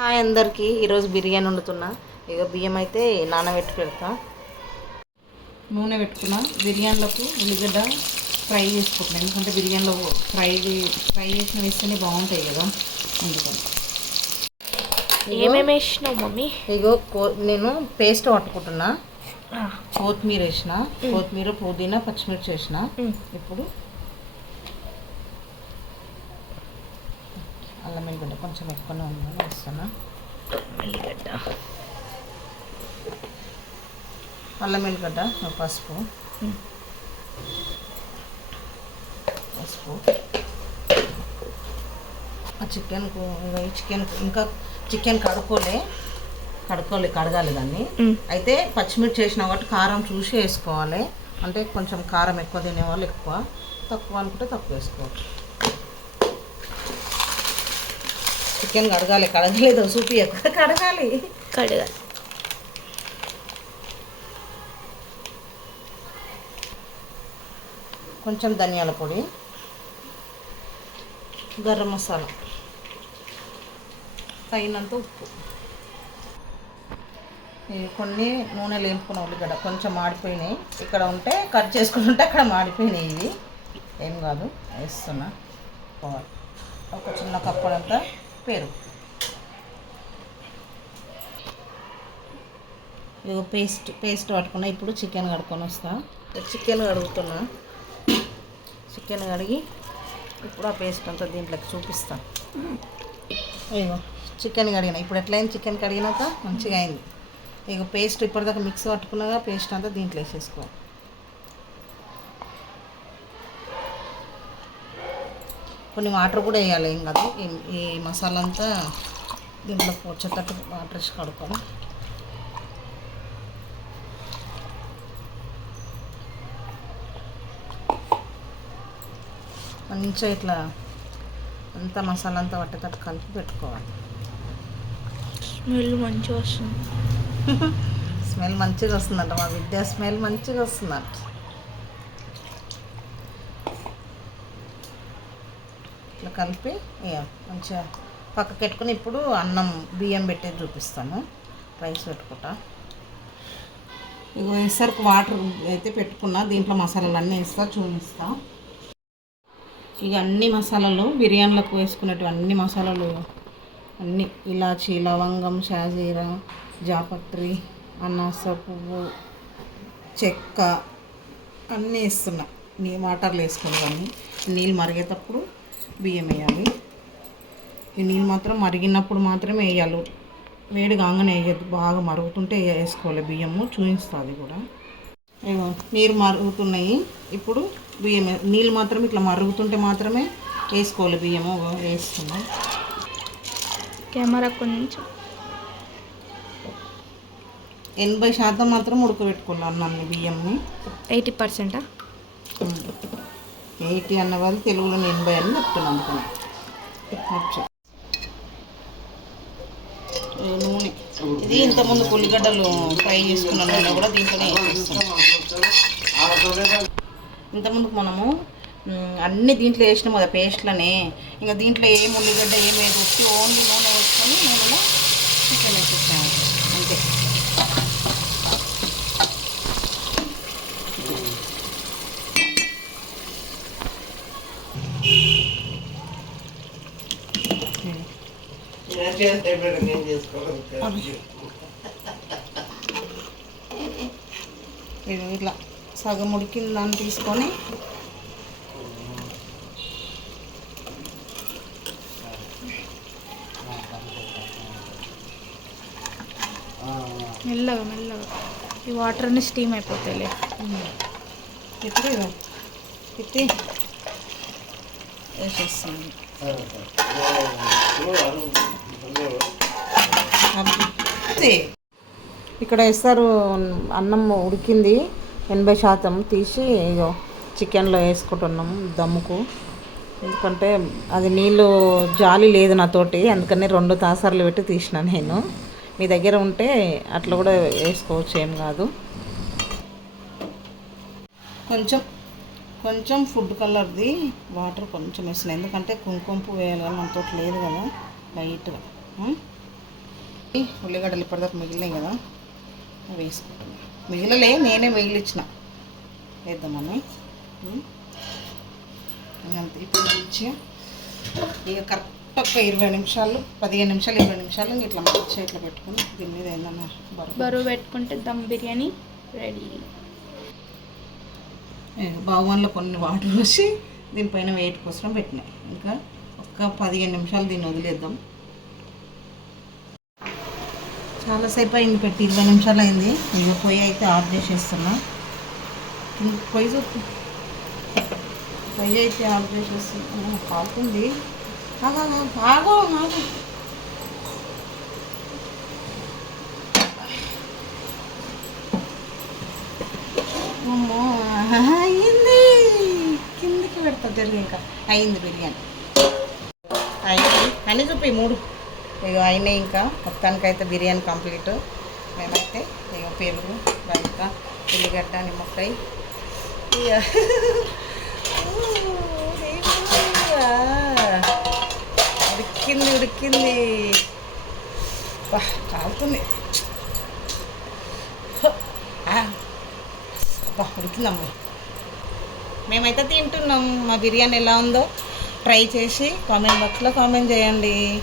Hi అందరికీ ఈరోజు బిర్యానీ వండుతున్నా. ఇక బియ్యం అయితే నానబెట్టి పెడతా. నూనె పెట్టుకున్నా. బిర్యానీలకు ఉల్లిగడ్డ ఫ్రై చేసుకుంటున్నాను ఎందుకంటే బిర్యానీలో ఫ్రై ఫ్రై చేసిన వేస్తేనే బాగుంటాయి కదా. అందుకని. ఏమేమి వేసినావు మమ్మీ? ఇగో కో- నేను పేస్ట్ పట్టుకుంటున్నా. కొత్తిమీర వేసిన. కొత్తిమీర పుదీనా పచ్చిమిర్చి వేసిన. ఇప్పుడు అల్లం వెల్లిగడ్డ కొంచెం ఎక్కువనే ఉందని వేస్తున్నా. ఉల్లిగడ్డ అల్లం వెల్లిగడ్డ పసుపు. పసుపు. ఈ చికెన్ ఇంకా చికెన్ కడుక్కోలే. కడుక్కోలే కడగాలి దాన్ని. అయితే పచ్చిమిర్చి వేసిన కాబట్టి కారం చూసి వేసుకోవాలి. అంటే కొంచెం కారం ఎక్కువ తినేవాళ్ళు ఎక్కువ. తక్కువ అనుకుంటే తక్కువ వేసుకోవచ్చు చికెన్ కడగాలి కడగలేదు సూపి ఎక్కువ కడగాలి. కడగాలి. కొంచెం ధనియాల పొడి గరం మసాలా తగినంత ఉప్పు. ఇవి కొన్ని నూనె లేపుకున్న ఉల్లిగడ్డ కొంచెం మాడిపోయినాయి. ఇక్కడ ఉంటే కట్ చేసుకుంటుంటే అక్కడ మాడిపోయినాయి ఇవి. ఏం కాదు వేస్తున్నా. పోవాలి. ఒక చిన్న కప్పడంతా పెరుగు ఇగో పేస్ట్ పేస్ట్ పట్టుకున్నా ఇప్పుడు చికెన్ కడుక్కొని వస్తా. చికెన్ కడుగుతున్నా. చికెన్ కడిగి ఇప్పుడు ఆ పేస్ట్ అంతా దీంట్లోకి చూపిస్తా. ఇగో చికెన్ కడిగిన. ఇప్పుడు ఎట్లయింది చికెన్ కడిగినాక? మంచిగా అయింది. ఇక పేస్ట్ ఇప్పటిదాకా మిక్స్ పట్టుకున్నాగా పేస్ట్ అంతా దీంట్లో వేసేసుకో కొన్ని వాటర్ కూడా వేయాలి ఏం కాదు. ఈ- మసాలా అంతా దీంట్లో వచ్చేటట్టు వాటర్ వేసి కడుక్కొని. మంచిగా ఇట్లా అంతా మసాలా అంతా పట్టేటట్టు కలిపి పెట్టుకోవాలి. స్మెల్ మంచిగా వస్తుంది. స్మెల్ మంచిగా వస్తుందంట మా విద్య స్మెల్ మంచిగా వస్తుందంట. ఇట్లా కలిపి మంచిగా పక్కకి పెట్టుకుని ఇప్పుడు అన్నం బియ్యం పెట్టేది చూపిస్తాను. రైస్ పెట్టుకుంటా. ఇగో వేసరికి వాటర్ అయితే పెట్టుకున్నా దీంట్లో మసాలాలు అన్నీ వేస్తా చూపిస్తా. ఇక అన్ని మసాలాలు బిర్యానీలకు వేసుకునేటివి అన్ని మసాలాలు అన్ని ఇలాచి లవంగం షాజీరా జాపత్రి అనాస పువ్వు చెక్క అన్నీ వేస్తున్నా. నీ వాటర్లు వేసుకునేవన్నీ. నీళ్ళు మరిగేటప్పుడు బియ్యం వేయాలి. ఈ నీళ్ళు మాత్రం మరిగినప్పుడు మాత్రమే వేయాలి. వేడి కాగానే వేయద్దు. బాగా మరుగుతుంటే వేసుకోవాలి బియ్యము. చూపిస్తుంది కూడా. నీరు మరుగుతున్నాయి. ఇప్పుడు బియ్యం నీళ్ళు మాత్రం ఇట్లా మరుగుతుంటే మాత్రమే వేసుకోవాలి బియ్యము. వేస్తున్నాం. కెమెరా కొంచెం. ఎనభై శాతం మాత్రం ఉడకబెట్టుకోవాలి అన్నాన్ని బియ్యంని. ఎయిటీ పర్సెంటా? ఎయిటీ అన్న వాళ్ళు తెలుగులో ఎనభై అని చెప్తున్నాను అందుకని. నూనె. ఇది ఇంతకుముందు ఉల్లిగడ్డలు ఫ్రై చేసుకున్న నూనె కూడా దీంట్లోనే వేసేస్తున్నాం ఇంతకుముందుకు మనము అన్ని దీంట్లో వేసినాము కదా పేస్ట్లనే. ఇంకా దీంట్లో ఏం ఉల్లిగడ్డ ఏం వేసి వచ్చి ఓన్లీ నూనె వేసుకొని నూనెలో చికెన్ వేసేసాము అంతే ఇది ఇట్లా సగం ఉడికిన దాన్ని తీసుకొని మెల్లగా మెల్లగా. ఈ వాటర్ అన్ని స్టీమ్ అయిపోతాయిలే. ఇప్పుడు వేసేస్తాను అంతే. ఇక్కడ వేస్తారు అన్నం ఉడికింది ఎనభై శాతం. తీసి ఇగో చికెన్లో వేసుకుంటున్నాం దమ్ముకు. ఎందుకంటే అది నీళ్ళు జాలి లేదు నాతోటి అందుకని రెండు తాసార్లు పెట్టి తీసిన నేను. మీ దగ్గర ఉంటే అట్లా కూడా వేసుకోవచ్చు ఏం కాదు. కొంచెం కొంచెం ఫుడ్ కలర్ది వాటర్ కొంచెం వేసిన. ఎందుకంటే కుంకుమ పువ్వు వేయాలి మనతో లేదు కదా లైట్గా. ఉల్లిగడ్డలు ఇప్పటిదాకా మిగిలినాయి కదా అవి వేసుకుంటున్నా. మిగిలలే నేనే మిగిలిచ్చిన. వేద్దామని. ఇంకంతే ఇప్పుడు మంచిగా ఇక కరెక్ట్ ఒక ఇరవై నిమిషాలు పదిహేను నిమిషాలు ఇరవై నిమిషాలు ఇట్లా మంచిగా ఇట్లా పెట్టుకుని దీని మీద ఏందన్నా బరువు బరువు పెట్టుకుంటే దమ్ బిర్యానీ రెడీ. బాగుమన్లో కొన్ని వాటర్ పోసి దీనిపైన వెయిట్ కోసం పెట్టినాయి ఇంకా ఒక్క పదిహేను నిమిషాలు దీన్ని వదిలేద్దాం. చాలాసేపు అయింది పెట్టి ఇరవై నిమిషాలు అయింది. ఇక పొయ్యి అయితే ఆఫ్ చేసేస్తున్నా. పొయ్యి చూపు. పొయ్యి అయితే ఆఫ్ చేసేస్తున్నా. కాలుతుంది ఆగో ఆగు, అమ్మో అయింది. కిందికి పెడతా తెలుగు ఇంకా. అయింది బిర్యానీ. అయింది. అని చూపి మూడు. ఇక అయినాయి ఇంకా. మొత్తానికైతే బిర్యానీ కంప్లీట్. మేమైతే ఇక పెరుగు రైత ఉల్లిగడ్డ నిమ్మకాయ. ఉడికింది ఉడికింది బా కాలుతుంది. ఆ. అబ్బా మేమైతే తింటున్నాం. మా బిర్యానీ ఎలా ఉందో ట్రై చేసి కామెంట్ బాక్స్లో కామెంట్ చేయండి.